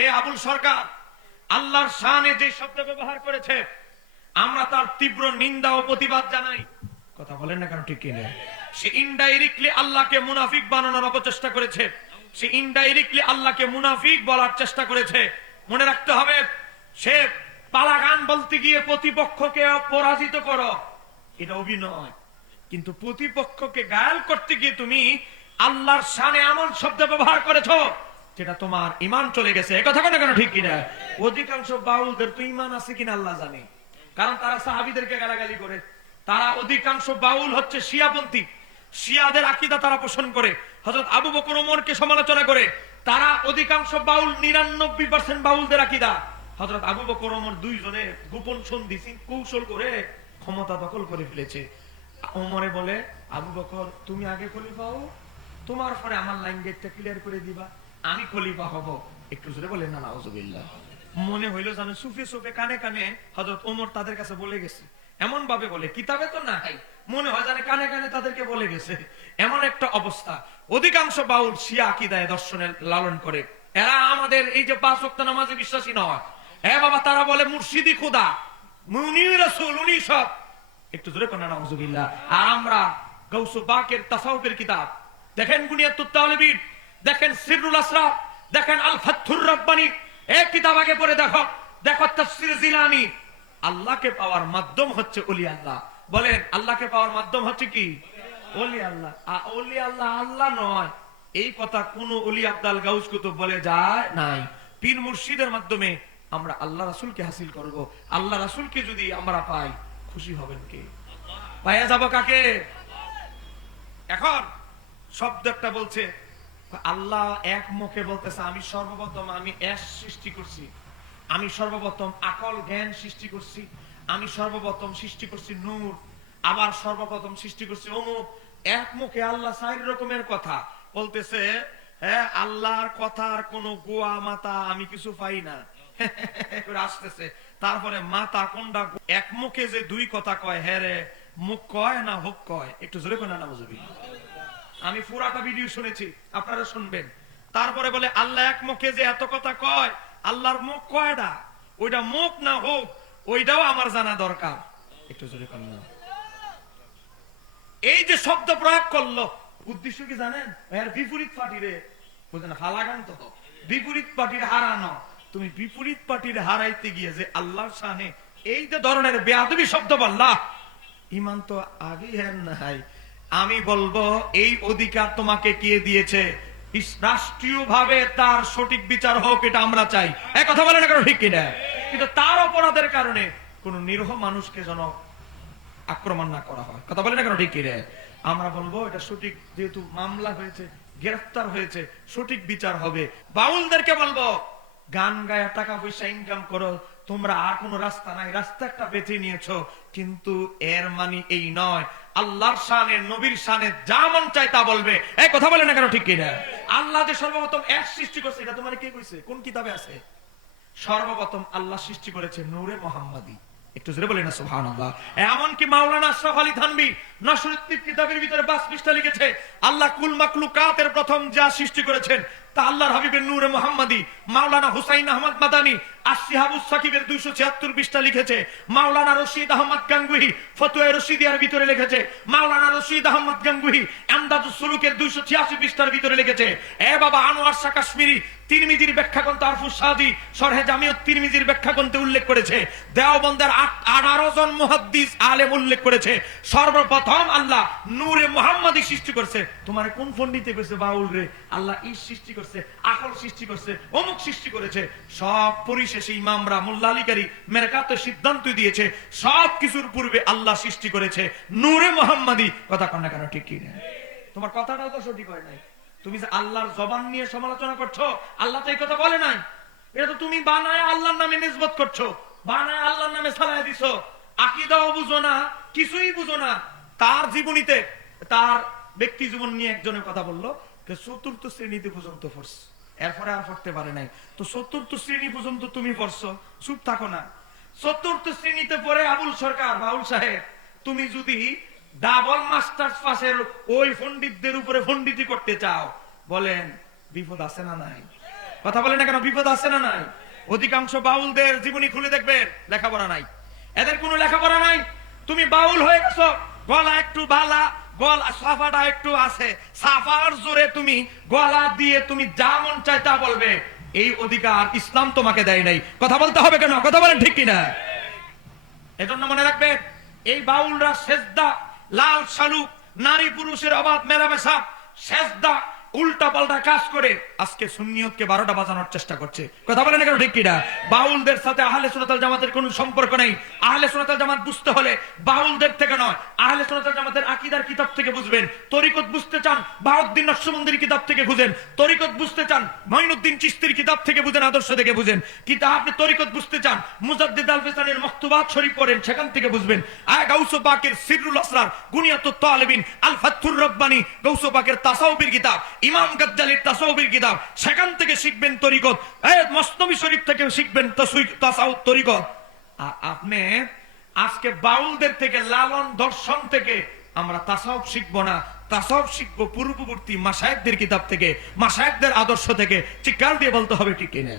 এ আবুল সরকার, আল্লাহর শানে যে শব্দ ব্যবহার করেছে, আমরা তার তীব্র নিন্দা ও প্রতিবাদ জানাই। কথা বলেন না কেন, ঠিক সে ইনডাইরেক্টলি আল্লাহকে মুনাফিক বানানোর অপচেষ্টা করেছে। সে ইনডাইরেক্টলি আল্লাহকে মুনাফিক বলার চেষ্টা করেছে। মনে রাখতে হবে, সে পালাগান বলতে গিয়ে প্রতিপক্ষকে পরাজিত করো। এটা অভিনয়। কিন্তু প্রতিপক্ষকে গায়াল করতে গিয়ে তুমি আল্লাহর শানে এমন শব্দ ব্যবহার করেছ যেটা তোমার ইমান চলে গেছে। এ কথা কেন ঠিক কিনা? অধিকাংশ বাউলদের তো ইমান আছে কিনা আল্লাহ জানে। কারণ তারা সাহাবিদেরকে গালাগালি করে। তারা অধিকাংশ বাউল হচ্ছে শিয়াপন্থী। শিয়াদের আকিদা তারা পোষণ করে। হযরত আবু বকর ওমরকে সমালোচনা করে। তারা অধিকাংশ বাউল নিরানব্বই পার্সেন্ট বাউলদের আকিদা। হযরত আবু বকর ওমর দুইজনে গোপন সন্ধি কৌশল করে ক্ষমতা দখল করে ফেলেছে। ওমরে বলে, আবু বকর, তুমি আগে খলিফা হও। তোমার পরে আমার লাইন গেটটা ক্লিয়ার করে দিবা। আমি খলিফা হব। একটু জোরে বলেন না, নাউজুবিল্লাহ। মনে হইল জানো সুফে সুফে কানে কানে হযরত ওমর তাদের কাছে বলে গেছে। এমন ভাবে বলে, কিতাবে তো নাই। মনে হয় জানে কানে কানে তাদেরকে বলে গেছে। এমন একটা অবস্থা। অধিকাংশ বাউল শিয়া আকিদায় দর্শনে লালন করে। এরা আমাদের এই যে পাঁচ ওয়াক্ত নামাজে বিশ্বাসী নয়। হ্যাঁ বাবা, তারা বলে, মুর্শিদি খুদা। মুনি রাসূল, উনি সব। একটু জোরে কোন নাউজুবিল্লাহ। আর আমরা গৌসু বাকের তাসাউফের কিতাব। দেখেন গুনিয়াতুত তালিবিন দেখেন সিররুল আসরাফ দেখেন আল ফাথুর রব্বানি এক কিতাব আগে পড়ে দেখো। দেখো তাফসীর জিলানী। আল্লাহকে পাওয়ার মাধ্যম হচ্ছে ওলি আল্লাহ। বলেন, আল্লাহকে পাওয়ার মাধ্যম হচ্ছে কি? ওলি আল্লাহ। ওলি আল্লাহ আল্লাহ নয়। এই কথা কোন ওলি আব্দাল গাউস কুতুব বলে যায় নাই। পীর মুর্শিদের মাধ্যমে আমরা আল্লাহ রাসূলকে হাসিল করব। আল্লাহ রাসূলকে যদি আমরা পাই, খুশি হবেন কে? পাইয়া যাব কাকে? এখন শব্দ একটা বলছে আল্লাহ এক মুখে বলতেছে, আমি সর্বপ্রথম আমি এস সৃষ্টি করছি। আমি সর্বপ্রথম আকল জ্ঞান সৃষ্টি করছি। আমি সর্বপ্রথম সৃষ্টি করছি নূর, আবার সর্বপ্রথম সৃষ্টি করছি অমুক। এক মুখে আল্লাহ চার রকমের কথা বলতেছে হ্যাঁ আল্লাহর কথার কোন গোয়া মাতা আমি কিছু পাই না। আসতেছে। তারপরে মাতা কোনটা? এক মুখে যে দুই কথা কয় হ্যাঁ রে, মুখ কয় না হোক কয়? একটু জোরে কোনা না বুঝবি আমি পুরাটা ভিডিও শুনেছি, আপনারা শুনবেন। তারপরে বলে, আল্লাহ এক মুখে যে এত কথা কয়, আল্লাহর মুখ কয়টা ওইটা মুখ না হোক ওইটাও আমার জানা দরকার। একটু জোরে এই যে শব্দ প্রয়োগ করল, উদ্দেশ্য কি জানেন? এর বিপরীত পার্টিরে বুঝলেন ফালাগান তো। বিপরীত পার্টির হারানো। তুমি বিপরীত পার্টির হারাইতে গিয়ে যে আল্লাহর শানে এই যে ধরনের বেয়াদবি শব্দ বললা, ইমান তো আগে হের নাই। আমি বলব, এই অধিকার তোমাকে কে দিয়েছে? রাষ্ট্রীয় ভাবে তার সঠিক বিচার হোক, এটা আমরা চাই। এক কথা বলে না কেন ঠিক কিনা? কিন্তু তার অপরাধের কারণে কোন নিরহ মানুষকে যেন আক্রমণ না করা হয়। কথা বলে না কেন ঠিক রে আমরা বলব, এটা সঠিক যেহেতু মামলা হয়েছে, গ্রেফতার হয়েছে, সঠিক বিচার হবে। বাউলদেরকে বলব, গান গায়া, টাকা পয়সা ইনকাম করো, তোমরা আর কোনো রাস্তা নাই রাস্তা একটা বেছে নিয়েছো। কিন্তু এর মানে এই নয় আল্লাহর শানে, নবীর শানে যা মন চাই তা বলবে। এই কথা বলে না কেন ঠিক কিনা? আল্লাহ যে সর্বপ্রথম এক সৃষ্টি করছে, এটা তোমার কে কইছে? কোন কিতাবে আছে? সর্বপ্রথম আল্লাহ সৃষ্টি করেছে নূরে মোহাম্মদী। একটু জোরে বলি না সুবহান আল্লাহ এমনকি মাওলানা আশরাফ আলী থানবি নসরুদ্দিন কিতাবের ভিতরে বাস পৃষ্ঠা লিখেছে, আল্লাহ কুল মাকলুকাতের প্রথম যা সৃষ্টি করেছেন, তা আল্লাহর হাবিবের নূরে মোহাম্মদী। মাওলানা হুসাইন আহমদ মাদানী আসিহাবুস সাকিবের দুইশো ছিয়াত্তর পৃষ্ঠা লিখেছে, মাওলানা রশিদ আহমদ গাঙ্গুহি রশিদিয়ার ভিতরে লিখেছে, মাওলানা রশিদ আহমদ গাঙ্গুহি সুলুকের দুইশো ছিয়াশি পৃষ্ঠার ভিতরে লিখেছে, এ বাবা আনোয়ার শাহ কাশ্মীরি তিরমিজির ব্যাখ্যা গ্রন্থ আরফুস সরহে তিরমিজির ব্যাখ্যা গ্রন্থে উল্লেখ করেছে, দেওবন্দের আঠারো জন মুহাদ্দিস আলেম উল্লেখ করেছে, সর্বপ্রথম আল্লাহ নূরে মোহাম্মদী সৃষ্টি করছে। তোমার কোন পণ্ডিতে করেছে বাউল রে? আল্লাহ ই সৃষ্টি করছে আকল সৃষ্টি করছে, অমুক সৃষ্টি করেছে, সব পরিশেষে ইমামরা মোল্লালিকারী মেরকাতে সিদ্ধান্ত দিয়েছে। সব কিছুর পূর্বে আল্লাহ সৃষ্টি করেছে। নূরে মোহাম্মদী। কথা কন্যা কেন, ঠিক কি তোমার কথাটাও তো সঠিক হয় নাই। তুমি যে আল্লাহর জবান নিয়ে সমালোচনা করছ, আল্লাহ তো এই কথা বলে নাই। এটা তো তুমি বানায় আল্লাহর নামে নিসবত করছ। বানায় আল্লাহর নামে সালায় দিছো। আকিদাও বুঝো না, কিছুই বুঝো না। তার জীবনীতে, তার ব্যক্তি জীবন নিয়ে একজনের কথা বলল চতুর্থ শ্রেণীতে পর্যন্ত পড়ছে এরপরে আর পড়তে পারে নাই। তো চতুর্থ শ্রেণি পর্যন্ত তুমি পড়ছো, চুপ থাকো না। চতুর্থ শ্রেণীতে পড়ে আবুল সরকার, বাউল সাহেব, তুমি যদি ডাবল মাস্টার্স পাশের ওই পণ্ডিতদের উপরে পণ্ডিতি করতে চাও, বলেন, বিপদ আছে না নাই? কথা বলে না কেন, বিপদ আছে না নাই? অধিকাংশ বাউলদের জীবনী খুলে দেখবেন লেখাপড়া নাই। এদের কোনো লেখাপড়া নাই? তুমি বাউল হয়ে গেছো, গলা একটু বালা সাফাটা একটু আছে। সাফার জোরে তুমি গলা দিয়ে তুমি যা মন চাই তা বলবে। এই অধিকার ইসলাম তোমাকে দেয় নাই। কথা বলতে হবে কেন? কথা বলেন ঠিক কিনা? এজন্য মনে রাখবেন, এই বাউলরা সেজদা, লাল শালুক, নারী পুরুষের অবাধ মেলামেশা, সেজদা উল্টা পাল্টা কাজ করে। আজকে সুন্নিয়তকে বারোটা বাজানোর চেষ্টা করছে। কথা বলেন না কেন ঠিক কিনা? বাউলদের সাথে আহলে সুনাতাল জামাতের কোনো সম্পর্ক নেই। আহলে সুনাতাল জামাত বুঝতে হলে বাউলদের থেকে নয়। আহলে সুনাতাল জামাতের আকিদার কিতাব থেকে বুঝবেন। তরিকত বুঝতে চান বাহাউদ্দিন নকশবন্দির কিতাব থেকে বুঝেন। তরিকত বুঝতে চান, মঈনুদ্দিন চিস্তির কিতাব থেকে বুঝেন, আদর্শ থেকে বুঝেন। কিতাব আপনি তরিকত বুঝতে চান, মুজাদ্দিদ আল ফিসানের মক্তুবাত শরীফ পড়েন, সেখান থেকে বুঝবেন। আয় গাউসু পাকের সিররুল আসরার, গুনিয়াতুত তালিবিন, আল ফাতুর রব্বানি, গাউসু পাকের তাসাউবির কিতাব। ইমাম গাদ্দালির তাসাউবির কিতাব, সেখান থেকে শিখবেন তরিকত। শরীফ থেকে শিখবেন তরিকত। আর আপনি আজকে বাউলদের থেকে, লালন দর্শন থেকে আমরা তাসাউব শিখব না। তাসাউব শিখব পূর্ববর্তী মাসায়কদের কিতাব থেকে মাসায়কদের আদর্শ থেকে। চিকার দিয়ে বলতে হবে ঠিক কিনা?